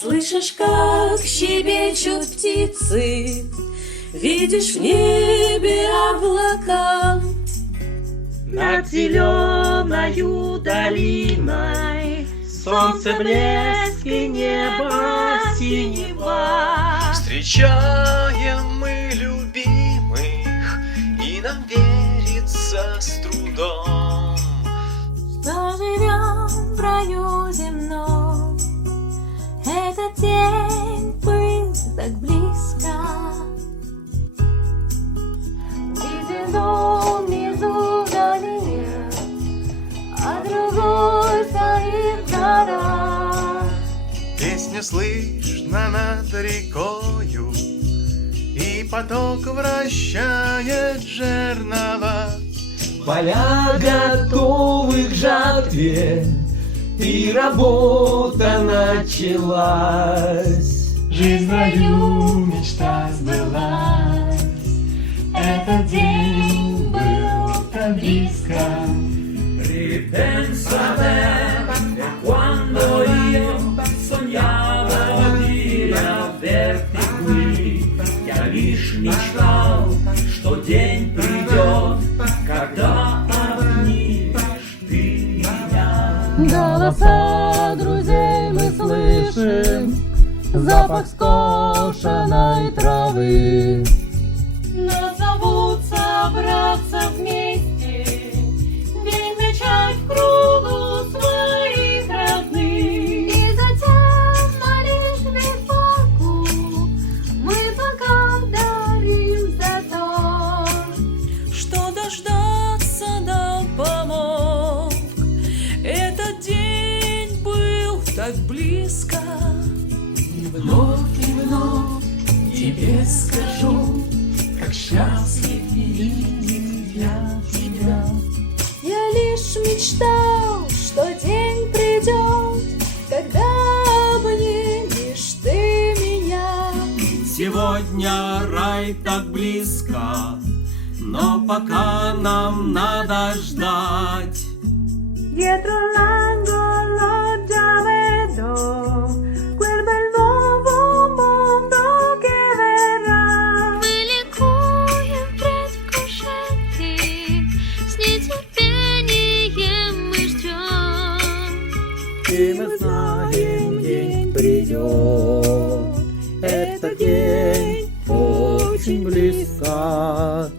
Слышишь, как щебечут птицы, видишь в небе облака. Над зеленою долиной солнце блеск и небо синева. Встречаем мы любимых, и нам верится с трудом, Что живем в раю земном. Этот день был так близко. Виден дом внизу в долине, а другой стоит гора. Песня слышна над рекою, и поток вращает жернова. Поля готовы к жатве, и работа началась. Жизнь в раю, мечта сбылась. Этот день был так близко. Ripensare quando io sognavo di averti qui. Я лишь мечтал, что день придет, когда обнимешь ты меня. Голоса друзей мы слышим, запах скошенной травы. Нас зовут собраться вместе, день начать в кругу своих родных. И затем на лишнюю палку мы благодарим за то, что дождаться нам помог. Этот день был так близко. И вновь тебе скажу, как счастлив видеть я тебя. Я лишь мечтал, что день придет, когда обнимешь ты меня. Сегодня рай так близко, но пока нам надо ждать. Dietro l'angolo già vedo quel bel nuovo mondo che verrà. Мы ликуем в предвкушении, с нетерпением мы ждем. И мы знаем, день придет. Этот день очень близко.